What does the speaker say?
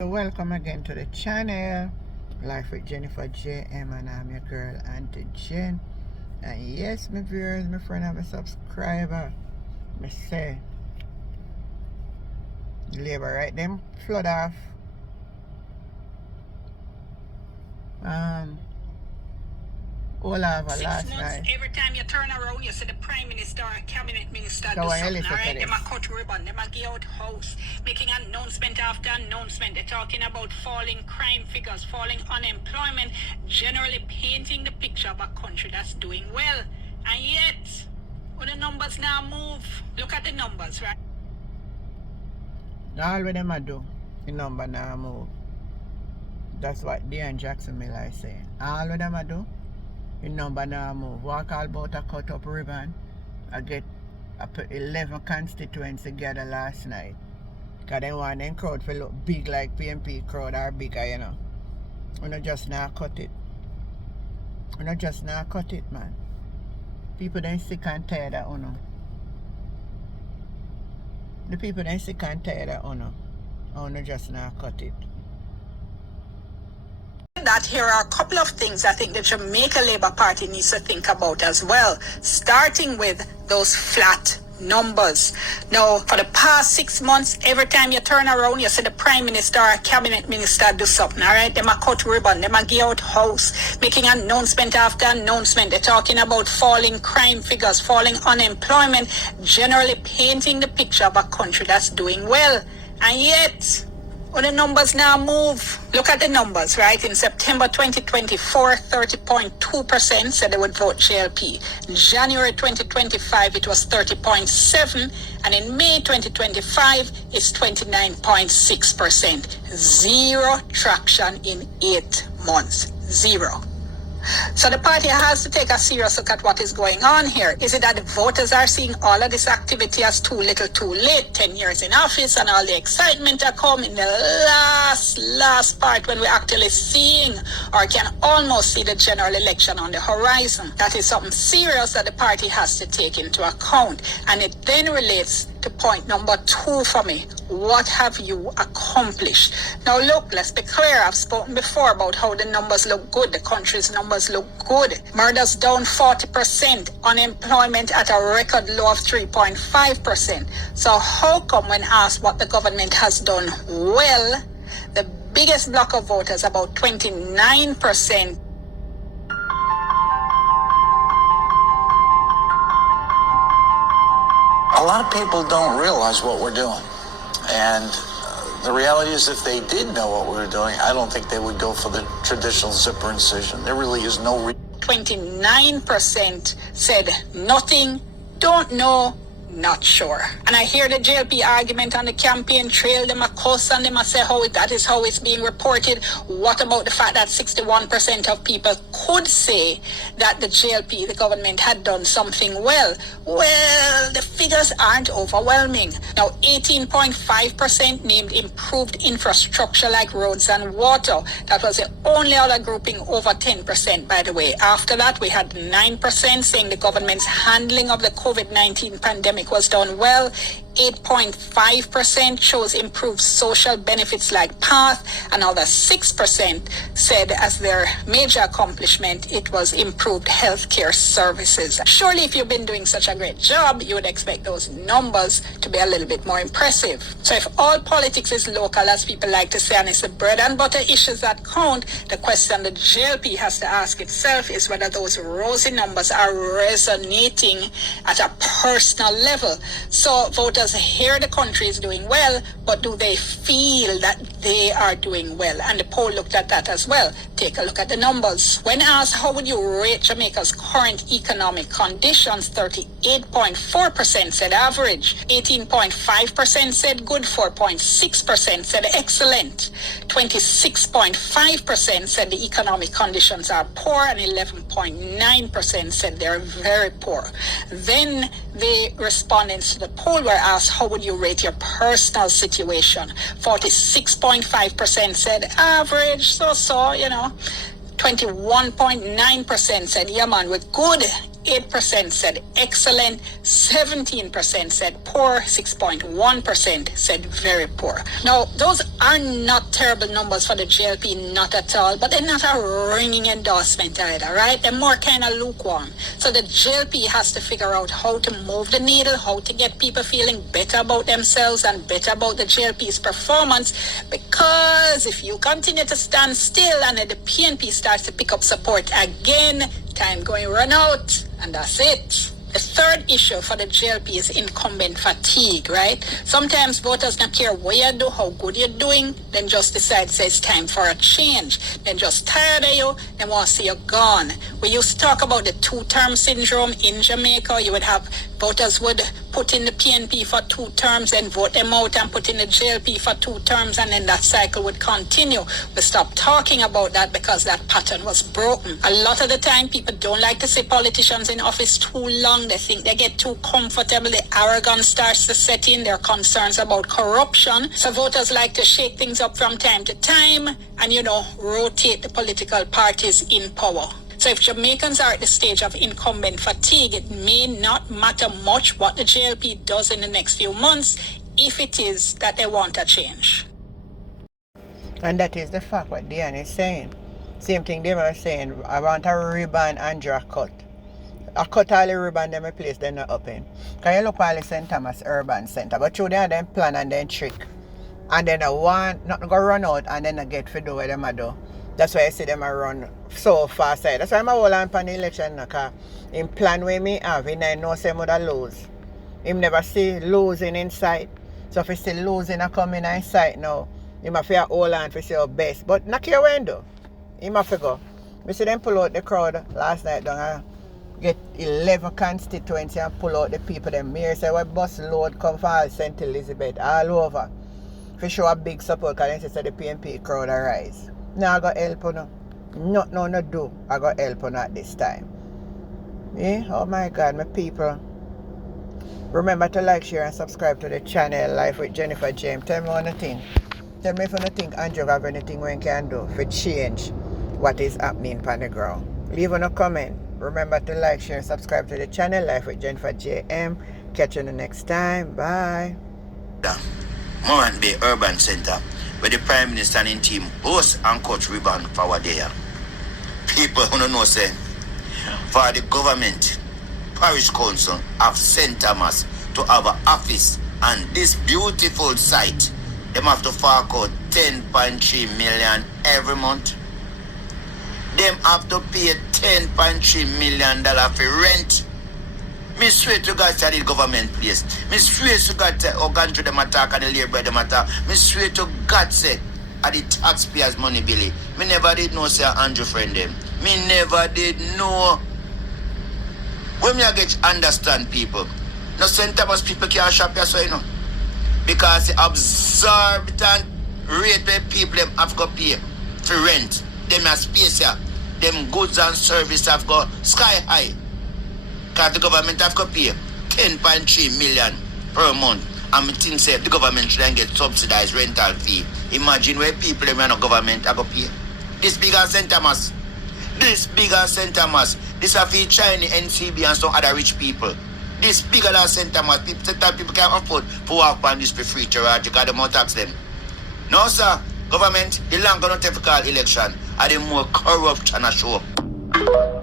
Welcome again to the channel, Life with Jennifer JM, and I'm your girl Auntie Jen. And yes, my viewers, my friend, and my subscriber, me say labor right them flood off all over last night. Every time you turn around, you see the Prime Minister or Cabinet Minister So do I something, listen to alright? this. Them a cut ribbon, them a give out house, making announcement after announcement. They're talking about falling crime figures, falling unemployment, generally painting the picture of a country that's doing well. And yet, when the numbers now move, look at the numbers, right? All what them a do, the number now move. That's what Dean Jackson Miller is saying. All what them a do, the number now move. Walk all about a cut up ribbon. I put 11 constituents together last night. Because they want them crowd to look big like PMP crowd or bigger, you know. We not just now cut it. We not just now cut it, man. People then sick and tired of Uno. The people then sick and tired of Uno. Uno just now cut it. That here are a couple of things I think the Jamaica Labour Party needs to think about as well, starting with those flat numbers. Now, for the past 6 months, every time you turn around, you see the Prime Minister or Cabinet Minister do something, all right? Them a cut ribbon, them a give out house, making announcement after announcement. They're talking about falling crime figures, falling unemployment, generally painting the picture of a country that's doing well. And yet, when the numbers now move, look at the numbers, right? In September 2024, 30.2% said they would vote JLP. In January 2025, it was 30.7%. And in May 2025, it's 29.6%. Zero traction in 8 months. Zero. So the party has to take a serious look at what is going on here. Is it that the voters are seeing all of this activity as too little too late, 10 years in office, and all the excitement are come in the last part when we're actually seeing or can almost see the general election on the horizon? That is something serious that the party has to take into account. And it then relates to point number 2 for me. What have you accomplished? Now look, let's be clear. I've spoken before about how the numbers look good. The country's numbers look good. Murders down 40%. Unemployment at a record low of 3.5%. So how come when asked what the government has done well, the biggest block of voters, about 29%, a lot of people don't realize what we're doing. And the reality is if they did know what we were doing, I don't think they would go for the traditional zipper incision. There really is no 29% said nothing, don't know, not sure. And I hear the JLP argument on the campaign trail, them a cuss and them a say that is how it's being reported. What about the fact that 61% of people could say that the JLP, the government, had done something well? Well, the figures aren't overwhelming. Now, 18.5% named improved infrastructure like roads and water. That was the only other grouping over 10%, by the way. After that, we had 9% saying the government's handling of the COVID-19 pandemic was done well. 8.5% shows improved social benefits like PATH. Another 6% said as their major accomplishment, it was improved healthcare services. Surely if you've been doing such a great job, you would expect those numbers to be a little bit more impressive. So if all politics is local, as people like to say, and it's the bread and butter issues that count, the question the JLP has to ask itself is whether those rosy numbers are resonating at a personal level. So voters hear the country is doing well, but do they feel that they are doing well? And the poll looked at that as well. Take a look at the numbers. When asked how would you rate Jamaica's current economic conditions, 38.4% said average, 18.5% said good, 4.6% said excellent, 26.5% said the economic conditions are poor, and 11.9% said they're very poor. Then the respondents to the poll were asked, how would you rate your personal situation? 46.5% said average, so, 21.9% said, yeah man, we're good. 6.8% said excellent, 17% said poor, 6.1% said very poor. Now, those are not terrible numbers for the JLP, not at all, but they're not a ringing endorsement either, right? They're more kind of lukewarm. So the JLP has to figure out how to move the needle, how to get people feeling better about themselves and better about the JLP's performance, because if you continue to stand still and the PNP starts to pick up support again, time going to run out, and that's it. The third issue for the JLP is incumbent fatigue, right? Sometimes voters don't care what you do, how good you're doing, then just decide say it's time for a change. Then just tired of you, then want to see you gone. We used to talk about the two-term syndrome in Jamaica. You would have voters would put in the PNP for 2 terms, then vote them out and put in the JLP for 2 terms, and then that cycle would continue. We stopped talking about that because that pattern was broken. A lot of the time, people don't like to see politicians in office too long. They think they get too comfortable. The arrogance starts to set in. There are concerns about corruption. So voters like to shake things up from time to time and, rotate the political parties in power. So if Jamaicans are at the stage of incumbent fatigue, it may not matter much what the JLP does in the next few months if it is that they want a change. And that is the fact what Diane is saying. Same thing they were saying, I want a ribbon and a cut. I cut all the ribbon them a place they're not open. Because you look all the St. Thomas Urban Center, but through there them plan and then trick. And then I want not go run out and then I get to do what them I do. That's why I see them a run so fast. That's why I'm hold on for the election because in plan where me have, he know say would lose. Him never see losing in sight. So if he see losing a coming in sight now, he must have hold on for see your best. But not care when though. He must go. We see them pull out the crowd last night down get 11 constituencies and pull out the people them here. Say we bus load come from all St. Elizabeth all over. For show a big support because they say the PNP crowd arise. Now I got help on no do. I got help on at this time. Yeah? Oh my God, my people. Remember to like, share and subscribe to the channel Life with Jennifer James. Tell me one thing. Tell me if you don't think Andrew have anything we can do for change what is happening on the ground. Leave a comment. Remember to like, share and subscribe to the channel Life with Jennifer JM. Catch you the next time. Bye. Morant Bay Urban Center, where the Prime Minister and team boast and cut ribbon for our day. People who don't know say, for the government, Parish Council of St. Thomas to have an office and this beautiful site, them have to fork out 10.3 million every month. Them have to pay $10.3 million for rent. Me swear to God to the government place. Me swear to God to organ to them attack and the labor them attack. Me swear to God say at the taxpayers' money billy. Me never did know say Andrew friend them. Me never did know. When me get understand people. No St. Thomas people can't shop here so because the absorbent rate where people them have to pay for rent. Them a space here. Them goods and services have got sky high. Because the government have to pay 10.3 million per month. And I think say the government should get subsidized rental fee. Imagine where people in the government have to pay. This big as St. Thomas. This big as St. Thomas. This a fee Chinese NCB and some other rich people. This bigger than St. Thomas. People can't afford to walk on this for free charge because they won't tax them. No sir. Government, the longer not take call election, and the more corruption a show up.